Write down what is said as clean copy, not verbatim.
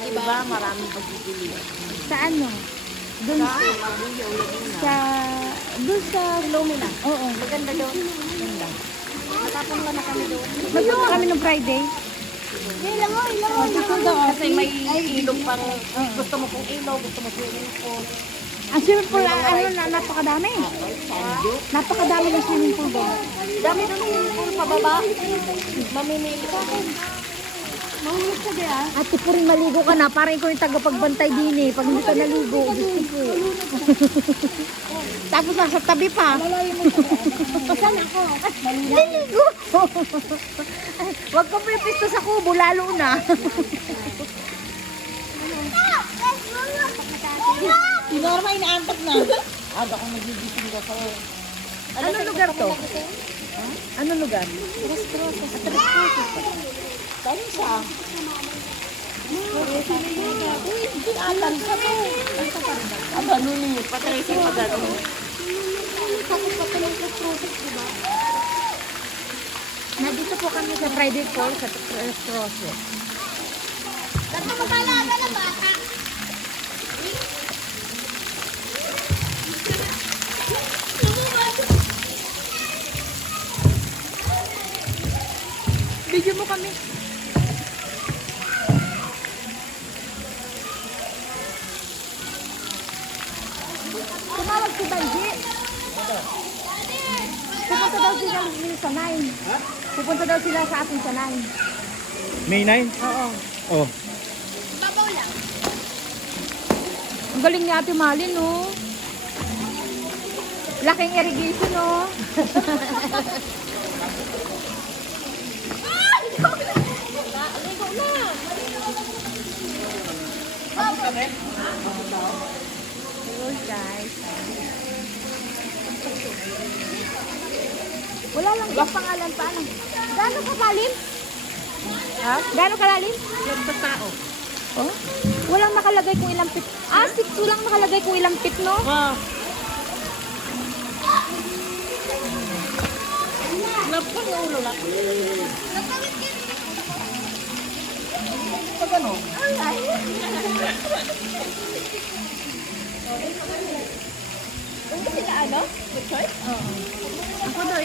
Diba? Maraming pagpipili. Sa ano? Doon sa... Doon sa... Lumina. Oo. Maganda doon. Maganda. Natapon ka na kami doon. Nagpunta kami ng Friday. Kasi may ilog pang gusto mo pong ilaw, gusto mo swimming pool. Ang swimming pool, ano na, napakadami. Napakadami ng swimming pool doon. Dami doon swimming pool pababa. Mamimili ka. Mahulog ka ba? Ate po rin maligo ka na. Parang ikaw yung tagapagbantay din eh. Pag hindi ka naligo, gusto ko. Tapos nasa tabi pa. Saan ako? Naligo. Huwag kang pipito sa kubo, lalo na. Si Norma inaantok na. Aga kong nagigising ka sa... Anong lugar to? Anong lugar? Saan siya? Pinatan ka to. Aba, nuni. Patracing pa gano'n. Nandito po kami sa Friday Fall sa Crosswalk. Video mo kami. Tumawag si Banji. Pupunta daw sila sa 9. Pupunta daw sila sa atin sa 9. May 9? Oo. Oh. Ang galing ni Ate Malin, no? Laking irrigation, no? Guys. Wala lang yung pangalan pa. Ano? Gano'ng kalalim? Ha? Gano'ng kalalim? Yan sa tao. Oh? Walang nakalagay kung ilang pit. Ah, 6 walang nakalagay kung ilang pit, no? Ah. Napang ulo lang. Pag ano? Hindi sila ano? Good choice? Oo. Ako daw,